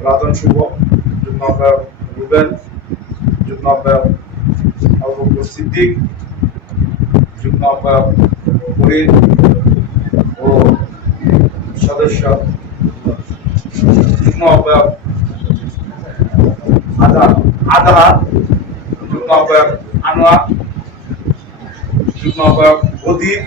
রাজন শুভ যুগ্ম আহ্বায়ক রুবেল যুগ্ম আহ্বায়ক আবু বকর সিদ্দিক যুগ্ম আহ্বায়ক ফরিদ ও সদস্য যুগ্ম আহ্বায়ক আধা আধা যুগ্ম আহ্বায়ক আনোয়ার যুগ্ম আহ্বায়ক বদির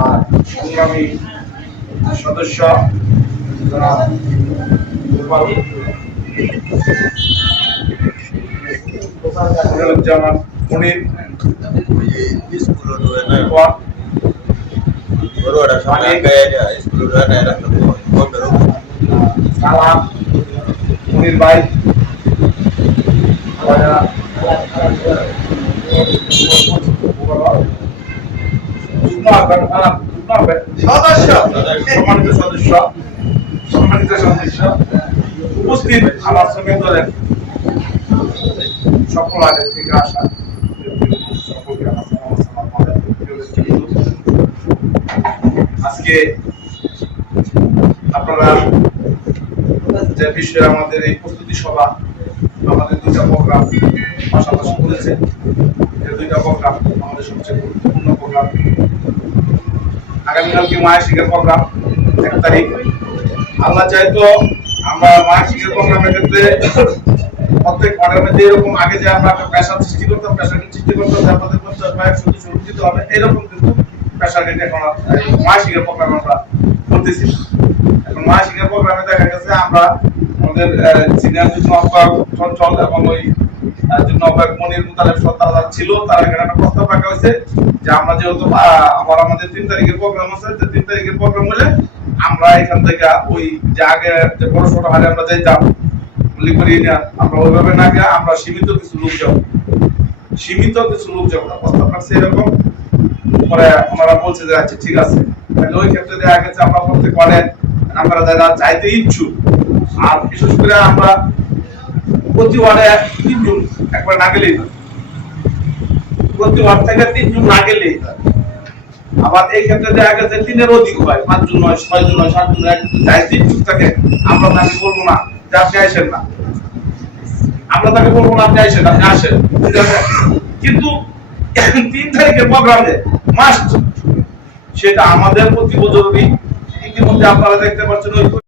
আর সংগ্রামী সদস্য মনিরুজ্জামান মনির সালাম মনির ভাই সম্মানিত সদস্য। সম্মানিত সদস্য। উপস্থিত আমার শ্রমিক দলের সকল আগে থেকে আসা। আজকে আপনারা যে বিষয়ে আমাদের এই প্রস্তুতি সভা আমাদের দুইটা প্রোগ্রাম পাশাপাশি করেছে দুইটা প্রোগ্রাম আমাদের সবচেয়ে গুরুত্বপূর্ণ প্রোগ্রাম। আগামীকালকে মায়ের শিখের প্রোগ্রাম এক তারিখ। আল্লাহ চাইতো আমরা মায়ের শিখের প্রোগ্রামের ক্ষেত্রে প্রত্যেক ওয়ার্ডের মধ্যে এরকম আগে যে আমরা একটা পেশা সৃষ্টি করতাম পেশা সৃষ্টি করতাম আমাদের পঞ্চাশ বা একশো দুশো উন্নীত হবে, এরকম কিন্তু পেশা নিয়ে এখন মায়ের শিখের প্রোগ্রাম আমরা করতেছি এখন মায়ের শিখের প্রোগ্রামে দেখা গেছে আমরা আমাদের সিনিয়র যুগ্ম আহ্বায়ক চঞ্চল এবং ওই আহ্বায়ক মনির মুতালেব ছিল। তার এখানে একটা প্রস্তাব রাখা হয়েছে যে আমরা যেহেতু আবার আমাদের তিন তারিখের প্রোগ্রাম আছে তিন তারিখের প্রোগ্রাম হলে আমরা এখান থেকে ওই যে আগে যে বড় ছোট হারে আমরা আমরা ওইভাবে না গিয়ে আমরা সীমিত কিছু লোক যাব। সীমিত কিছু লোক যাব প্রস্তাব রাখছে এরকম। পরে ওনারা বলছে যে আচ্ছা ঠিক আছে। তাহলে ওই ক্ষেত্রে দেখা গেছে আমরা প্রত্যেক ওয়ার্ডে আমরা যারা চাইতে ইচ্ছুক, আর বিশেষ করে আমরা প্রতি ওয়ার্ডে তিনজন একবার না গেলেই প্রতি ওয়ার্ড থেকে তিনজন না গেলেই আবার এই ক্ষেত্রে দেখা গেছে তিনের অধিক হয় পাঁচজন নয় ছয়জন নয় সাতজন ইচ্ছুক থাকে আমরা তাকে বলব না যে আপনি আসেন না। আমরা তাকে বলব না আপনি আসেন আপনি আসেন কিন্তু তিন তারিখের প্রোগ্রামে মাস্ট সেটা আমাদের প্রতি জরুরি ইতিমধ্যে আপনারা দেখতে পাচ্ছেন ওই